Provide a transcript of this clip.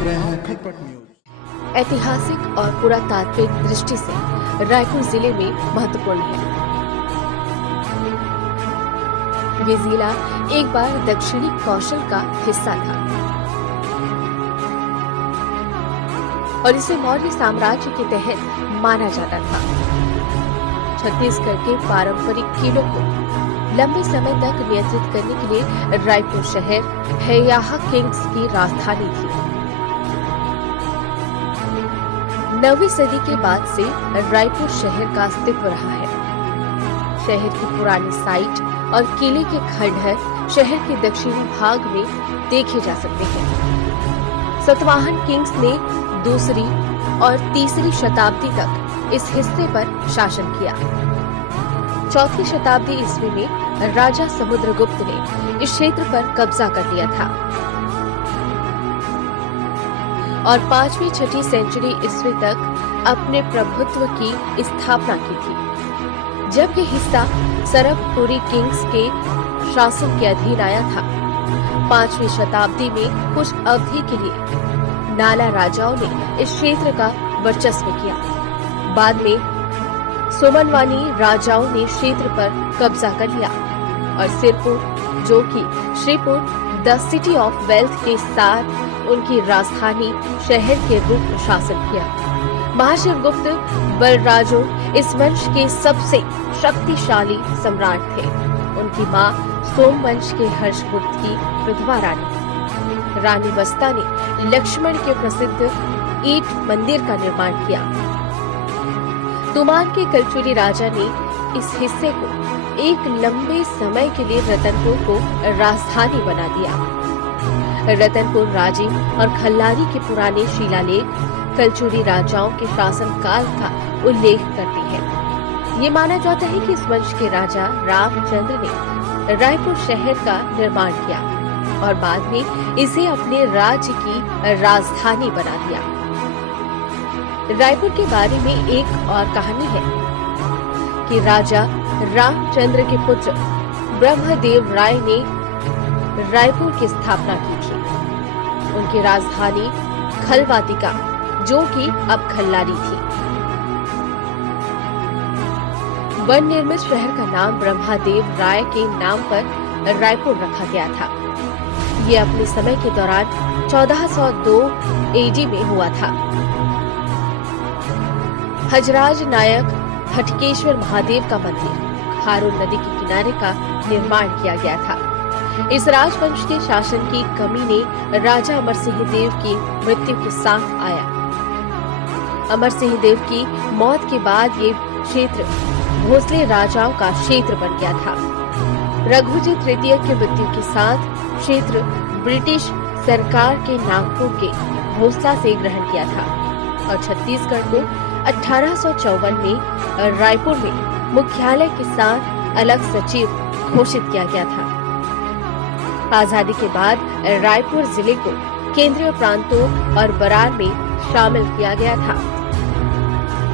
देख रहे हैं खटपट न्यूज। ऐतिहासिक और पुरातात्विक दृष्टि से रायपुर जिले में महत्वपूर्ण है। ये जिला एक बार दक्षिणी कौशल का हिस्सा था और इसे मौर्य साम्राज्य के तहत माना जाता था। छत्तीसगढ़ के पारंपरिक किलों को लंबे समय तक नियंत्रित करने के लिए रायपुर शहर हैयाहा किंग्स की राजधानी थी। 9वीं सदी के बाद से रायपुर शहर का अस्तित्व रहा है। शहर की पुरानी साइट और किले के खंडहर शहर के दक्षिणी भाग में देखे जा सकते हैं। सातवाहन किंग्स ने 2री और 3री शताब्दी तक इस हिस्से पर शासन किया। 4वीं शताब्दी ईस्वी में राजा समुद्रगुप्त ने इस क्षेत्र पर कब्जा कर लिया था और 5वीं 6वीं सेंचुरी ईस्वी तक अपने प्रभुत्व की स्थापना की थी। जब ये हिस्सा सरबपुरी किंग्स के शासन के अधीन आया था, 5वीं शताब्दी में कुछ अवधि के लिए नाला राजाओं ने इस क्षेत्र का वर्चस्व किया। बाद में सोमनवानी राजाओं ने क्षेत्र पर कब्जा कर लिया और सिरपुर, जो कि Shripur the city of wealth के साथ उनकी राजधानी शहर के रूप में शासन किया। महाशिवगुप्त बलराजो इस वंश के सबसे शक्तिशाली सम्राट थे। उनकी मां सोमवंश के हर्षगुप्त की विधवा रानी बस्ता ने लक्ष्मण के प्रसिद्ध ईट मंदिर का निर्माण किया। तुमान के कलचुरी राजा ने इस हिस्से को एक लंबे समय के लिए रतनपुर को राजधानी बना दिया। रतनपुर राजे और खल्लारी के पुराने शिलालेख कलचुरी राजाओं के शासनकाल का उल्लेख करती है। ये माना जाता है कि इस वंश के राजा रामचंद्र ने रायपुर शहर का निर्माण किया और बाद में इसे अपने राज्य की राजधानी बना दिया। रायपुर के बारे में एक और कहानी है कि राजा रामचंद्र के पुत्र ब्रह्मदेव राय ने रायपुर की स्थापना की थी। उनकी राजधानी खलवातिका, जो कि अब खल्लारी थी। वन निर्मित शहर का नाम ब्रह्मदेव राय के नाम पर रायपुर रखा गया था। ये अपने समय के दौरान 1402 एडी में हुआ था। हजराज नायक हटकेश्वर महादेव का मंदिर खारून नदी के किनारे का निर्माण किया गया था। इस राजवंश के शासन की कमी ने राजा अमर सिंह देव की मृत्यु के साथ आया। अमर सिंह देव की मौत के बाद ये क्षेत्र भोसले राजाओं का क्षेत्र बन गया था। रघुजी तृतीय की मृत्यु के साथ क्षेत्र ब्रिटिश सरकार के नागपुर के भोसला से ग्रहण किया था और छत्तीसगढ़ को 1854 में रायपुर में मुख्यालय के साथ अलग सचिव घोषित किया गया था। आजादी के बाद रायपुर जिले को केंद्रीय प्रांतों और बरार में शामिल किया गया था।